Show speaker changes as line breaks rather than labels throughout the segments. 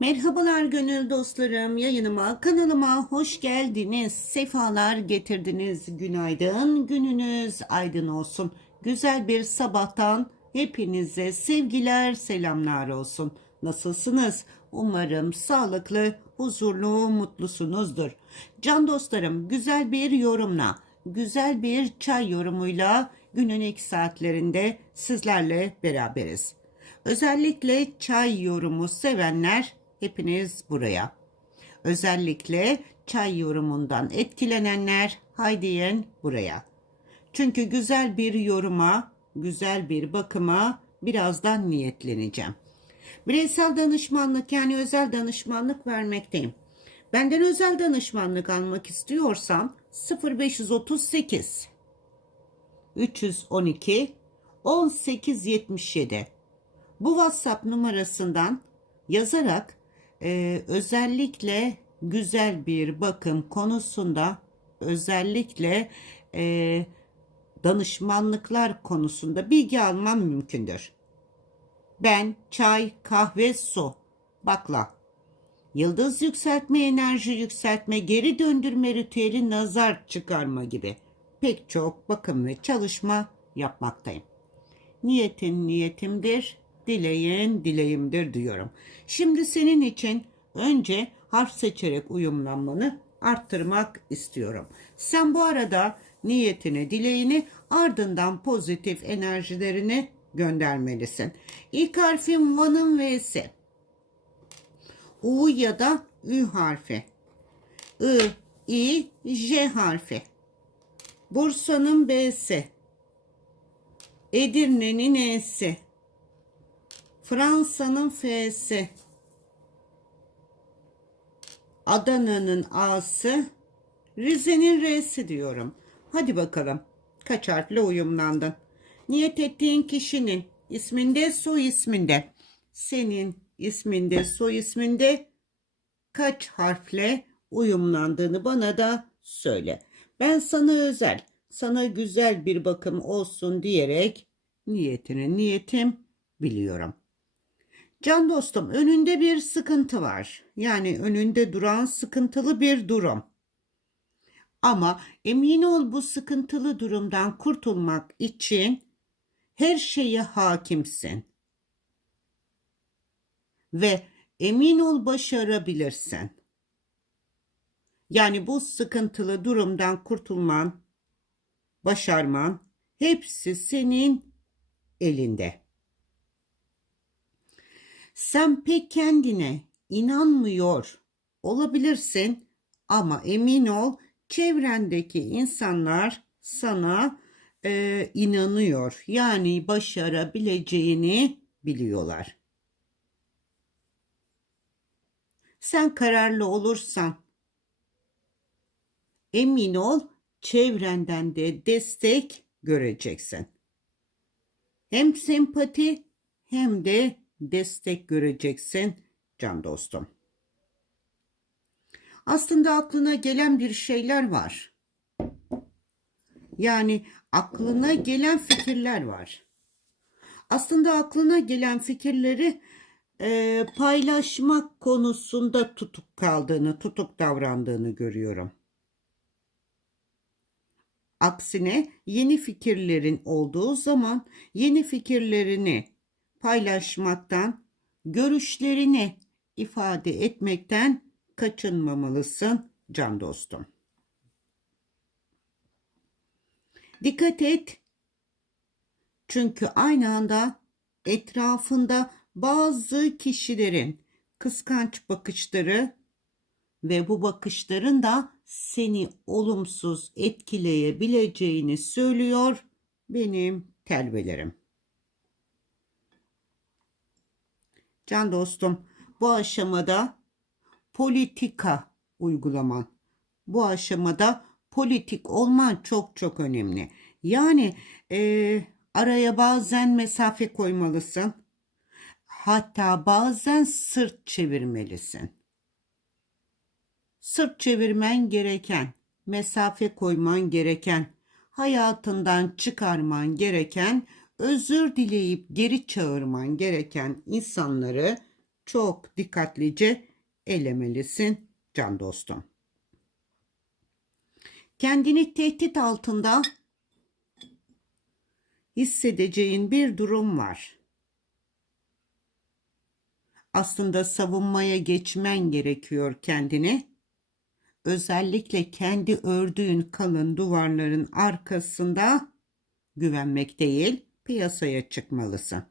Merhabalar gönül dostlarım. Yayınıma, kanalıma hoş geldiniz. Sefalar getirdiniz. Günaydın. Gününüz aydın olsun. Güzel bir sabahtan hepinize sevgiler, selamlar olsun. Nasılsınız? Umarım sağlıklı, huzurlu, mutlusunuzdur. Can dostlarım, güzel bir yorumla, güzel bir çay yorumuyla günün ilk saatlerinde sizlerle beraberiz. Özellikle çay yorumu sevenler hepiniz buraya. Özellikle çay yorumundan etkilenenler haydiyen buraya. Çünkü güzel bir yoruma, güzel bir bakıma birazdan niyetleneceğim. Bireysel danışmanlık yani özel danışmanlık vermekteyim. Benden özel danışmanlık almak istiyorsan 0538 312 1877 bu WhatsApp numarasından yazarak e, özellikle güzel bir bakım konusunda özellikle e, danışmanlıklar konusunda bilgi almam mümkündür. Ben çay, kahve, su, bakla, yıldız yükseltme, enerji yükseltme, geri döndürme ritüeli, nazar çıkarma gibi pek çok bakım ve çalışma yapmaktayım. Niyetin niyetimdir, dileğin dileğimdir diyorum. Şimdi senin için önce harf seçerek uyumlanmanı arttırmak istiyorum. Sen bu arada niyetini, dileğini ardından pozitif enerjilerini göndermelisin. İlk harfim Van'ın V'si. U ya da Ü harfi. I, I, J harfi. Bursa'nın B'si. Edirne'nin E'si. Fransa'nın F'si. Adana'nın A'sı. Rize'nin R'si diyorum. Hadi bakalım. Kaç harfle uyumlandın? Niyet ettiğin kişinin isminde, soy isminde. Senin isminde, soy isminde kaç harfle uyumlandığını bana da söyle. Ben sana özel, sana güzel bir bakım olsun diyerek niyetini niyetim biliyorum. Can dostum önünde bir sıkıntı var. Yani önünde duran sıkıntılı bir durum. Ama emin ol bu sıkıntılı durumdan kurtulmak için her şeye hakimsin. Ve emin ol başarabilirsin. Yani bu sıkıntılı durumdan kurtulman, başarman hepsi senin elinde. Sen pek kendine inanmıyor olabilirsin ama emin ol çevrendeki insanlar sana e, inanıyor. Yani başarabileceğini biliyorlar. Sen kararlı olursan emin ol çevrenden de destek göreceksin. Hem sempati hem de destek göreceksin can dostum. Aslında aklına gelen bir şeyler var. Yani aklına gelen fikirler var. Aslında aklına gelen fikirleri e, paylaşmak konusunda tutuk kaldığını, tutuk davrandığını görüyorum. Aksine yeni fikirlerin olduğu zaman yeni fikirlerini paylaşmaktan, görüşlerini ifade etmekten kaçınmamalısın can dostum. Dikkat et. Çünkü aynı anda etrafında bazı kişilerin kıskanç bakışları ve bu bakışların da seni olumsuz etkileyebileceğini söylüyor benim telvelerim. Can dostum bu aşamada politika uygulaman. Bu aşamada politik olman çok çok önemli. Yani e, araya bazen mesafe koymalısın. Hatta bazen sırt çevirmelisin. Sırt çevirmen gereken, mesafe koyman gereken, hayatından çıkarman gereken, özür dileyip geri çağırman gereken insanları çok dikkatlice elemelisin can dostum. Kendini tehdit altında hissedeceğin bir durum var. Aslında savunmaya geçmen gerekiyor kendini. Özellikle kendi ördüğün kalın duvarların arkasında güvenmek değil, piyasaya çıkmalısın.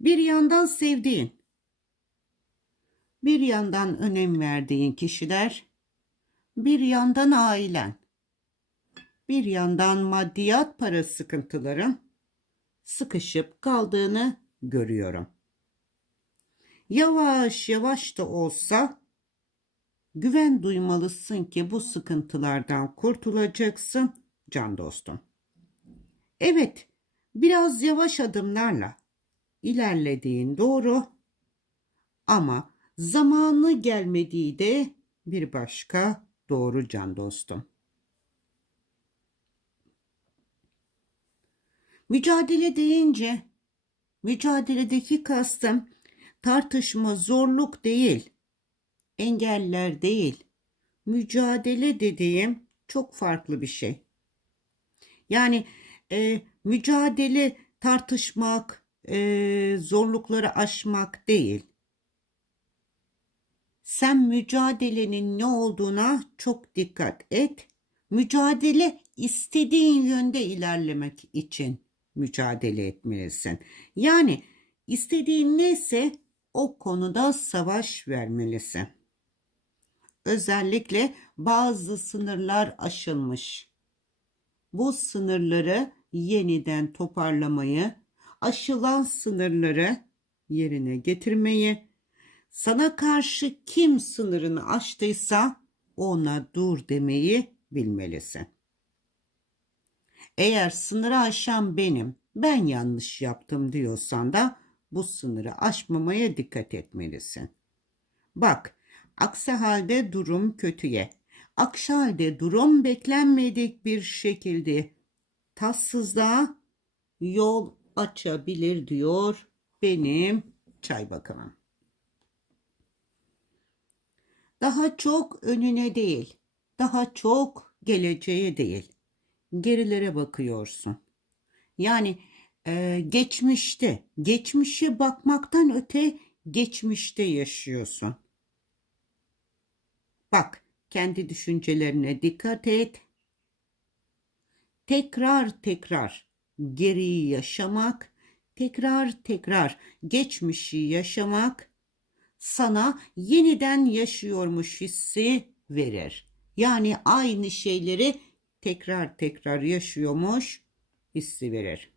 Bir yandan sevdiğin, bir yandan önem verdiğin kişiler, bir yandan ailen, bir yandan maddiyat para sıkıntıların sıkışıp kaldığını görüyorum. Yavaş yavaş da olsa güven duymalısın ki bu sıkıntılardan kurtulacaksın can dostum. Evet, biraz yavaş adımlarla ilerlediğin doğru ama zamanı gelmediği de bir başka doğru can dostum. Mücadele deyince mücadeledeki kastım tartışma, zorluk değil, engeller değil. Mücadele dediğim çok farklı bir şey. Yani e, mücadele tartışmak, e, zorlukları aşmak değil. Sen mücadelenin ne olduğuna çok dikkat et. Mücadele istediğin yönde ilerlemek için mücadele etmelisin. Yani istediğin neyse o konuda savaş vermelisin. Özellikle bazı sınırlar aşılmış. Bu sınırları yeniden toparlamayı, aşılan sınırları yerine getirmeyi, sana karşı kim sınırını aştıysa ona dur demeyi bilmelisin. Eğer sınırı aşan benim, ben yanlış yaptım diyorsan da bu sınırı aşmamaya dikkat etmelisin. Bak, aksi halde durum kötüye, aksi halde durum beklenmedik bir şekilde tatsızlığa yol açabilir diyor benim çay bakanım. Daha çok önüne değil, daha çok geleceğe değil, gerilere bakıyorsun. Yani e, geçmişte, geçmişe bakmaktan öte geçmişte yaşıyorsun. Bak, kendi düşüncelerine dikkat et. Tekrar tekrar geriyi yaşamak, tekrar tekrar geçmişi yaşamak sana yeniden yaşıyormuş hissi verir. Yani aynı şeyleri tekrar tekrar yaşıyormuş hissi verir.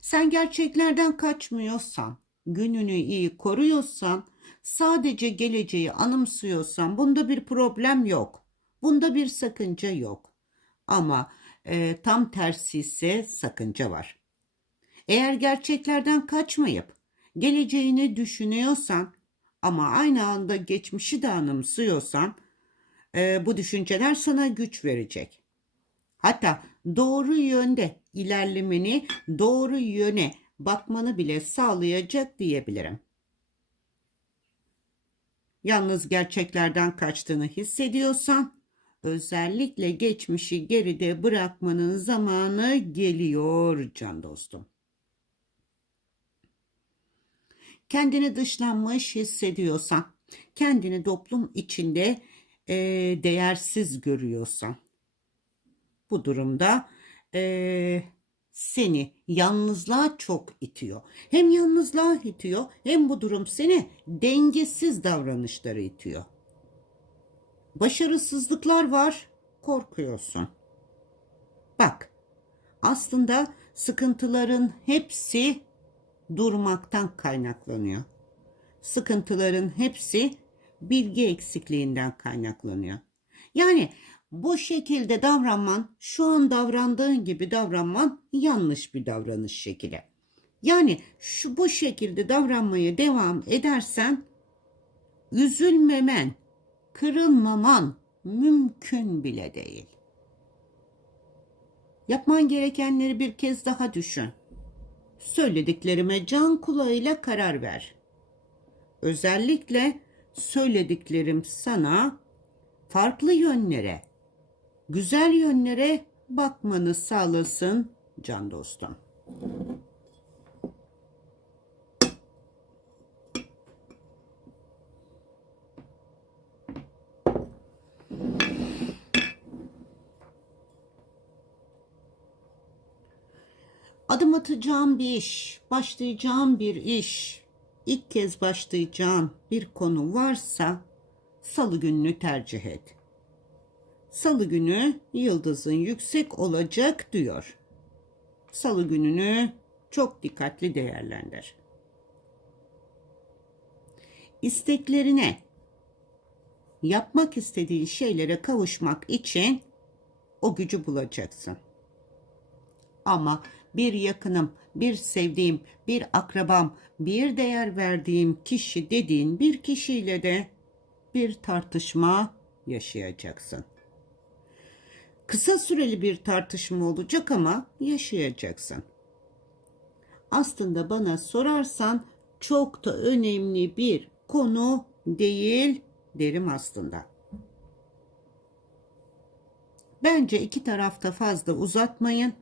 Sen gerçeklerden kaçmıyorsan, gününü iyi koruyorsan, sadece geleceği anımsıyorsan bunda bir problem yok. Bunda bir sakınca yok. Ama e, tam tersi ise sakınca var. Eğer gerçeklerden kaçmayıp geleceğini düşünüyorsan ama aynı anda geçmişi de anımsıyorsan e, bu düşünceler sana güç verecek. Hatta doğru yönde ilerlemeni, doğru yöne bakmanı bile sağlayacak diyebilirim. Yalnız gerçeklerden kaçtığını hissediyorsan, özellikle geçmişi geride bırakmanın zamanı geliyor can dostum. Kendini dışlanmış hissediyorsan, kendini toplum içinde e, değersiz görüyorsan, bu durumda e, seni yalnızlığa çok itiyor. Hem yalnızlığa itiyor hem bu durum seni dengesiz davranışlara itiyor. Başarısızlıklar var, korkuyorsun. Bak, aslında sıkıntıların hepsi durmaktan kaynaklanıyor. Sıkıntıların hepsi bilgi eksikliğinden kaynaklanıyor. Yani bu şekilde davranman, şu an davrandığın gibi davranman yanlış bir davranış şekli. Yani şu bu şekilde davranmaya devam edersen üzülmemen, kırılmaman mümkün bile değil. Yapman gerekenleri bir kez daha düşün. Söylediklerime can kulağıyla karar ver. Özellikle söylediklerim sana farklı yönlere, güzel yönlere bakmanı sağlasın can dostum. Adım atacağım bir iş, başlayacağım bir iş, ilk kez başlayacağım bir konu varsa salı gününü tercih et. Salı günü yıldızın yüksek olacak diyor. Salı gününü çok dikkatli değerlendir. İsteklerine, yapmak istediğin şeylere kavuşmak için o gücü bulacaksın. Ama bir yakınım, bir sevdiğim, bir akrabam, bir değer verdiğim kişi dediğin bir kişiyle de bir tartışma yaşayacaksın. Kısa süreli bir tartışma olacak ama yaşayacaksın. Aslında bana sorarsan çok da önemli bir konu değil derim aslında. Bence iki tarafta fazla uzatmayın.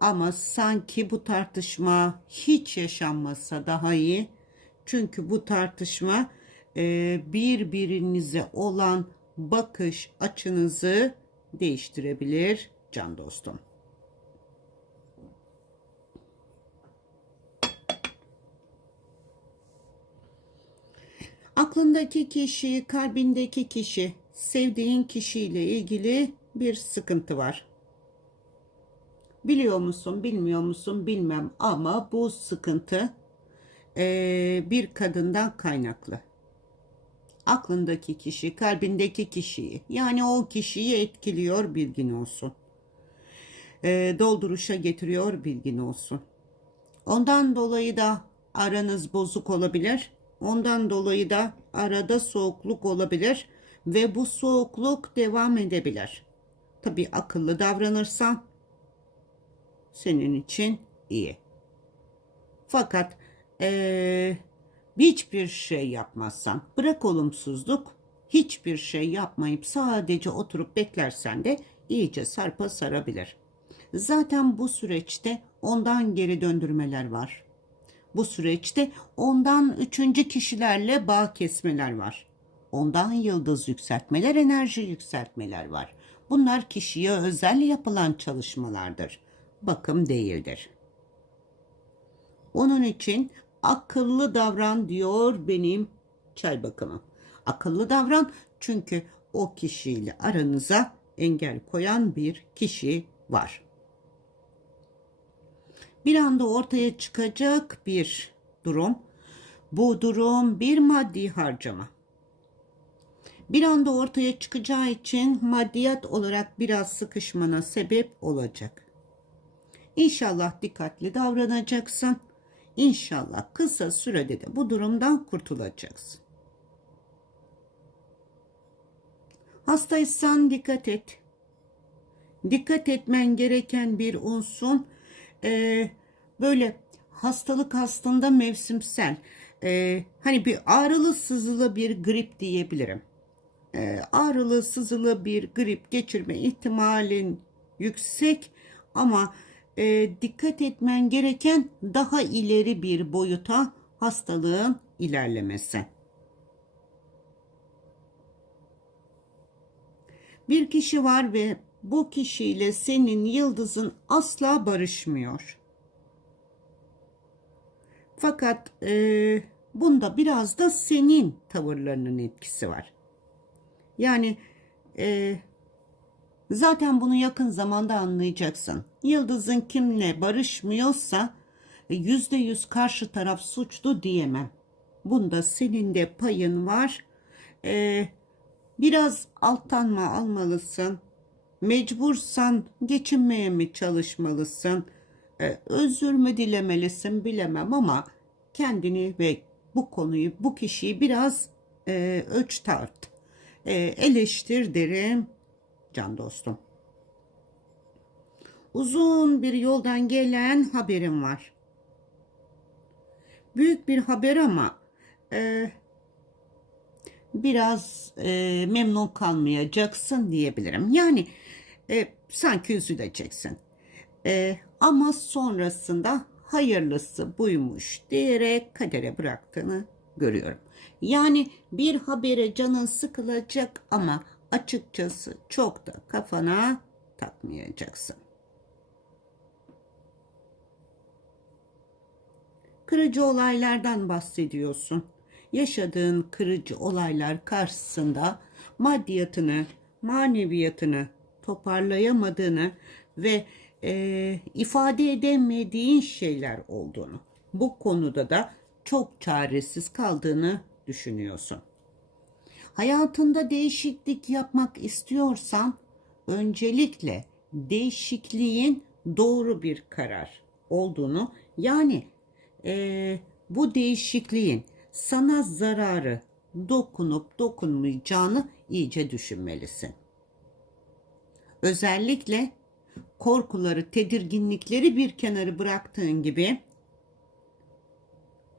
Ama sanki bu tartışma hiç yaşanmasa daha iyi. Çünkü bu tartışma e, birbirinize olan bakış açınızı değiştirebilir can dostum. Aklındaki kişi, kalbindeki kişi, sevdiğin kişiyle ilgili bir sıkıntı var. Biliyor musun, bilmiyor musun bilmem ama bu sıkıntı eee, bir kadından kaynaklı. Aklındaki kişi, kalbindeki kişiyi, yani o kişiyi etkiliyor bilgin olsun. Eee, dolduruşa getiriyor bilgin olsun. Ondan dolayı da aranız bozuk olabilir. Ondan dolayı da arada soğukluk olabilir ve bu soğukluk devam edebilir. Tabii akıllı davranırsan senin için iyi. Fakat eee, hiçbir şey yapmazsan, bırak olumsuzluk, hiçbir şey yapmayıp sadece oturup beklersen de iyice sarpa sarabilir. Zaten bu süreçte ondan geri döndürmeler var. Bu süreçte ondan üçüncü kişilerle bağ kesmeler var. Ondan yıldız yükseltmeler, enerji yükseltmeler var. Bunlar kişiye özel yapılan çalışmalardır. Bakım değildir. Onun için akıllı davran diyor benim çay bakımım. Akıllı davran çünkü o kişiyle aranıza engel koyan bir kişi var. Bir anda ortaya çıkacak bir durum. Bu durum bir maddi harcama. Bir anda ortaya çıkacağı için maddiyat olarak biraz sıkışmana sebep olacak. İnşallah dikkatli davranacaksın. İnşallah kısa sürede de bu durumdan kurtulacaksın. Hastaysan dikkat et. Dikkat etmen gereken bir unsun e, böyle hastalık aslında mevsimsel. E, hani bir ağrılı sızılı bir grip diyebilirim. E, ağrılı sızılı bir grip geçirme ihtimalin yüksek ama e, dikkat etmen gereken daha ileri bir boyuta hastalığın ilerlemesi. Bir kişi var ve bu kişiyle senin yıldızın asla barışmıyor. Fakat e, bunda biraz da senin tavırlarının etkisi var. Yani e, zaten bunu yakın zamanda anlayacaksın. Yıldızın kimle barışmıyorsa e, yüzde yüz karşı taraf suçlu diyemem. Bunda senin de payın var. E, biraz alttan mı almalısın? Mecbursan geçinmeye mi çalışmalısın? Ee, özür mü dilemelisin bilemem ama kendini ve bu konuyu, bu kişiyi biraz e, ölç tart. E, eleştir derim can dostum. Uzun bir yoldan gelen haberim var. Büyük bir haber ama e, biraz e, memnun kalmayacaksın diyebilirim. Yani e, sanki üzüleceksin. E, ama sonrasında hayırlısı buymuş diyerek kadere bıraktığını görüyorum. Yani bir habere canın sıkılacak ama açıkçası çok da kafana takmayacaksın. Kırıcı olaylardan bahsediyorsun. Yaşadığın kırıcı olaylar karşısında maddiyatını, maneviyatını toparlayamadığını ve e, ifade edemediğin şeyler olduğunu, bu konuda da çok çaresiz kaldığını düşünüyorsun. Hayatında değişiklik yapmak istiyorsan öncelikle değişikliğin doğru bir karar olduğunu yani e, bu değişikliğin sana zararı dokunup dokunmayacağını iyice düşünmelisin. Özellikle korkuları, tedirginlikleri bir kenara bıraktığın gibi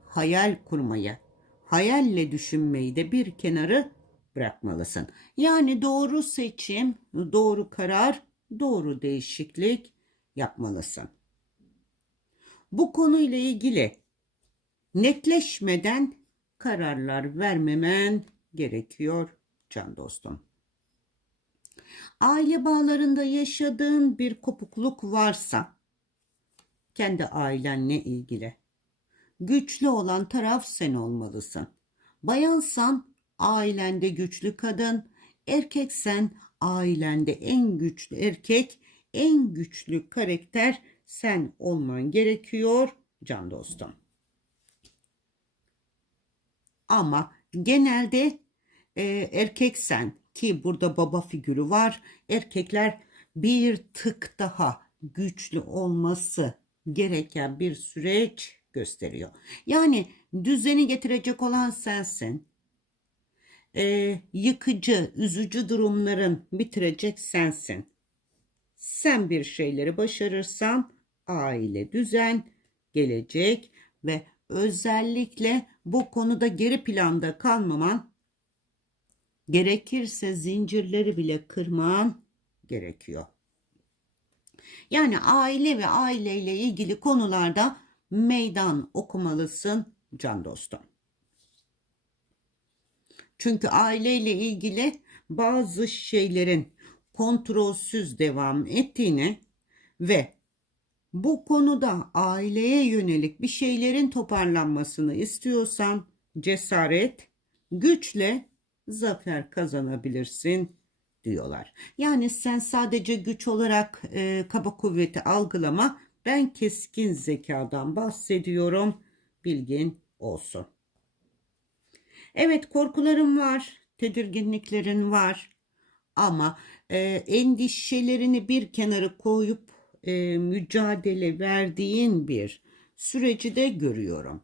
hayal kurmayı, hayalle düşünmeyi de bir kenara bırakmalısın. Yani doğru seçim, doğru karar, doğru değişiklik yapmalısın. Bu konuyla ilgili netleşmeden kararlar vermemen gerekiyor can dostum. Aile bağlarında yaşadığın bir kopukluk varsa kendi ailenle ilgili güçlü olan taraf sen olmalısın. Bayansan ailende güçlü kadın, erkeksen ailende en güçlü erkek, en güçlü karakter sen olman gerekiyor can dostum. Ama genelde e, erkeksen ki burada baba figürü var. Erkekler bir tık daha güçlü olması gereken bir süreç gösteriyor. Yani düzeni getirecek olan sensin. Ee, yıkıcı, üzücü durumların bitirecek sensin. Sen bir şeyleri başarırsan aile düzen gelecek ve özellikle bu konuda geri planda kalmaman gerekirse zincirleri bile kırman gerekiyor. Yani aile ve aileyle ilgili konularda meydan okumalısın can dostum. Çünkü aileyle ilgili bazı şeylerin kontrolsüz devam ettiğini ve bu konuda aileye yönelik bir şeylerin toparlanmasını istiyorsan cesaret, güçle zafer kazanabilirsin diyorlar. Yani sen sadece güç olarak e, kaba kuvveti algılama. Ben keskin zekadan bahsediyorum. Bilgin olsun. Evet korkuların var, tedirginliklerin var. Ama e, endişelerini bir kenara koyup e, mücadele verdiğin bir süreci de görüyorum.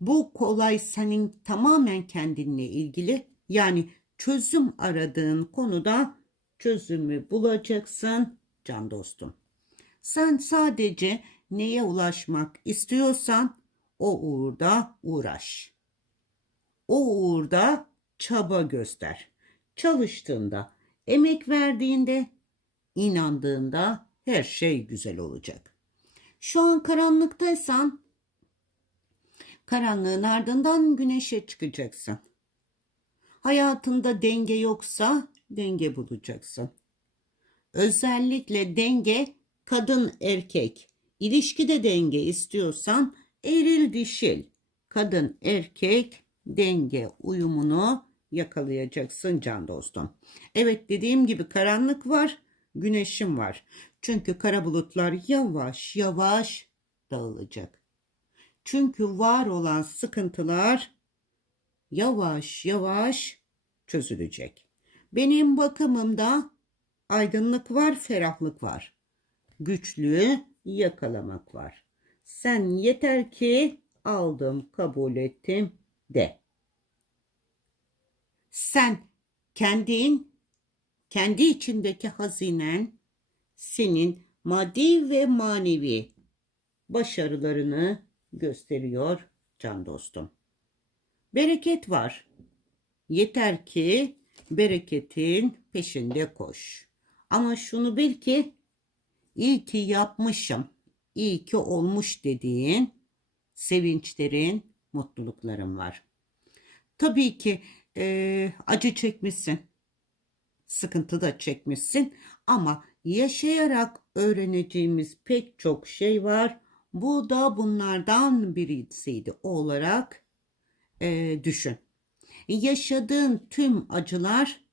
Bu kolay senin tamamen kendinle ilgili. Yani çözüm aradığın konuda çözümü bulacaksın can dostum. Sen sadece neye ulaşmak istiyorsan o uğurda uğraş. O uğurda çaba göster. Çalıştığında, emek verdiğinde, inandığında her şey güzel olacak. Şu an karanlıktaysan karanlığın ardından güneşe çıkacaksın. Hayatında denge yoksa denge bulacaksın. Özellikle denge kadın erkek. İlişkide denge istiyorsan eril dişil. Kadın erkek denge uyumunu yakalayacaksın can dostum. Evet dediğim gibi karanlık var, güneşim var. Çünkü kara bulutlar yavaş yavaş dağılacak. Çünkü var olan sıkıntılar yavaş yavaş çözülecek. Benim bakımımda aydınlık var, ferahlık var. Güçlüğü yakalamak var. Sen yeter ki aldım, kabul ettim de. Sen kendin, kendi içindeki hazinen, senin maddi ve manevi başarılarını gösteriyor can dostum. Bereket var. Yeter ki bereketin peşinde koş. Ama şunu bil ki iyi ki yapmışım, iyi ki olmuş dediğin sevinçlerin, mutlulukların var. Tabii ki eee, acı çekmişsin, sıkıntı da çekmişsin ama yaşayarak öğreneceğimiz pek çok şey var. Bu da bunlardan birisiydi olarak eee, düşün. Yaşadığın tüm acılar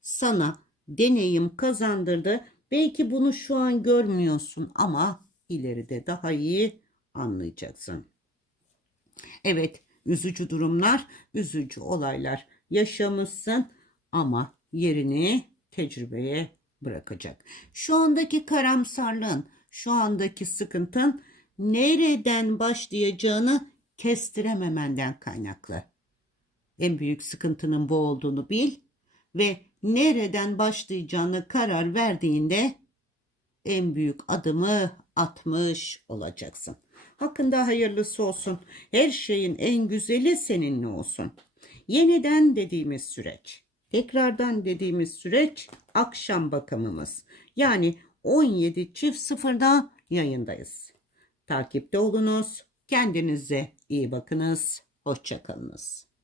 sana deneyim kazandırdı. Belki bunu şu an görmüyorsun ama ileride daha iyi anlayacaksın. Evet, üzücü durumlar, üzücü olaylar yaşamışsın ama yerini tecrübeye bırakacak. Şu andaki karamsarlığın, şu andaki sıkıntın nereden başlayacağını kestirememenden kaynaklı. En büyük sıkıntının bu olduğunu bil ve nereden başlayacağını karar verdiğinde en büyük adımı atmış olacaksın. Hakkında hayırlısı olsun. Her şeyin en güzeli seninle olsun. Yeniden dediğimiz süreç, tekrardan dediğimiz süreç akşam bakımımız. Yani 17 çift sıfırda yayındayız. Takipte olunuz. Kendinize iyi bakınız. Hoşçakalınız.